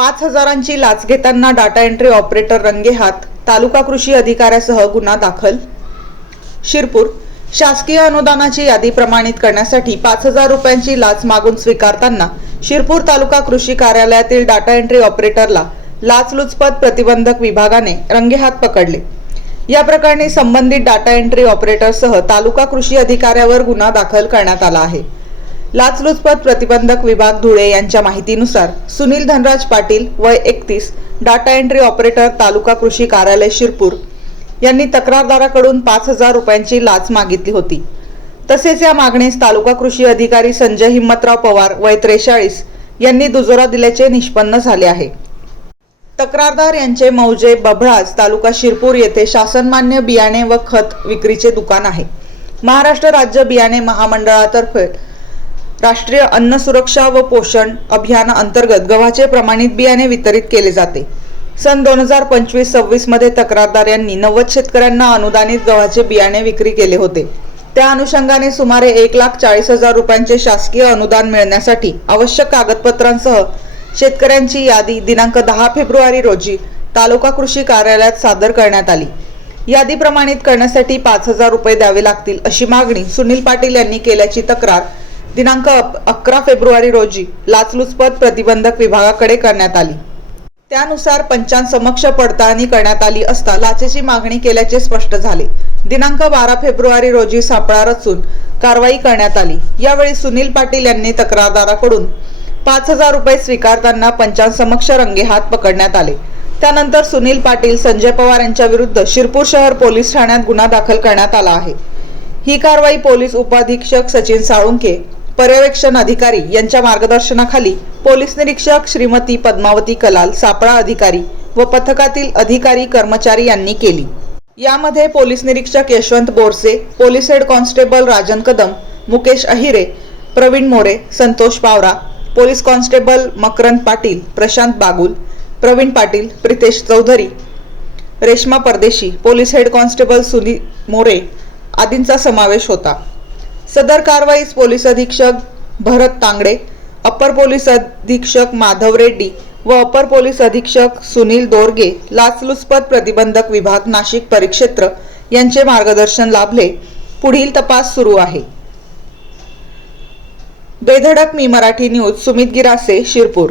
पाच हजारांची लाच घेताना डाटा एंट्री ऑपरेटर रंगेहात तालुका कृषी अधिकाऱ्यासह गुन्हा दाखल. शिरपूर शासकीय अनुदानाची यादी प्रमाणित करण्यासाठी पाच हजार रुपयांची लाच मागून स्वीकारताना शिरपूर तालुका कृषी कार्यालयातील डाटा एंट्री ऑपरेटरला लाचलुचपत प्रतिबंधक विभागाने रंगेहात पकडले. या प्रकरणी संबंधित डाटा एंट्री ऑपरेटरसह तालुका कृषी अधिकाऱ्यावर गुन्हा दाखल करण्यात आला आहे. लाचलुचपत प्रतिबंधक विभाग धुळे यांच्या माहितीनुसार सुनील धनराज पाटील वय एकतीस डाटा एंट्री ऑपरेटर तालुका कृषी कार्यालय शिरपूर. यांनी तक्रारदाराकडून पाच हजार रुपयांची लाच मागितली होती. तसेच या मागणीस तालुका कृषी अधिकारी संजय हिम्मतराव पवार वय त्रेचाळीस यांनी दुजोरा दिल्याचे निष्पन्न झाले आहे. तक्रारदार यांचे मौजे बभळाज तालुका शिरपूर येथे शासनमान्य बियाणे व खत विक्रीचे दुकान आहे. महाराष्ट्र राज्य बियाणे महामंडळातर्फे राष्ट्रीय अन्न सुरक्षा व पोषण अभियाना अंतर्गत गव्हाचे प्रमाणित बियाणे वितरित केले जाते. सन दोन हजार पंचवीस सव्वीसमध्ये तक्रारदार यांनी नव्वद शेतकऱ्यांना अनुदानित गव्हाचे बियाणे विक्री केले होते. त्या अनुषंगाने सुमारे एक लाख चाळीस हजार रुपयांचे शासकीय अनुदान मिळण्यासाठी आवश्यक कागदपत्रांसह शेतकऱ्यांची यादी दिनांक दहा फेब्रुवारी रोजी तालुका कृषी कार्यालयात सादर करण्यात आली. यादी प्रमाणित करण्यासाठी पाच हजार रुपये द्यावे लागतील अशी मागणी सुनील पाटील यांनी केल्याची तक्रार दिनांक अकरा फेब्रुवारी रोजी लाचलुचपत प्रतिबंधक विभागाकडे करण्यात आली. त्यानुसार पंचांसमक्ष पडताळणी करण्यात आली असता लाचेची मागणी केल्याचे स्पष्ट झाले. दिनांक बारा फेब्रुवारी रोजी सापळा रचून कारवाई करण्यात आली. यावेळी सुनील पाटील यांनी तक्रारदाराकडून पाच हजार रुपये स्वीकारताना पंचांसमक्ष रंगेहात पकडण्यात आले. त्यानंतर सुनील पाटील संजय पवार यांच्या विरुद्ध शिरपूर शहर पोलीस ठाण्यात गुन्हा दाखल करण्यात आला आहे. ही कारवाई पोलीस उपाधीक्षक सचिन साळुंके पर्यवेक्षण अधिकारी यांच्या मार्गदर्शनाखाली पोलीस निरीक्षक श्रीमती पद्मावती कलाल सापळा अधिकारी व पथकातील अधिकारी कर्मचारी यांनी केली. यामध्ये पोलीस निरीक्षक Yashwant Borse police head constable Rajan Kadam Mukesh Ahire Pravin More Santosh Pawara police constable Makarand Patil Prashant Bagul Pravin Patil Pritesh Chaudhari Reshma Pardeshi police head constable Sunil More आदींचा समावेश होता. सदर कारवाईस police अधीक्षक भरत तांगडे अपर police अधीक्षक माधव रेड्डी व अपर police अधीक्षक सुनील दोरगे लाचलुचपत प्रतिबंधक विभाग नाशिक परिक्षेत्र यांचे मार्गदर्शन लाभले. पुढील तपास सुरू आहे. बेधडक मी मराठी न्यूज सुमित गिरासे शिरपूर.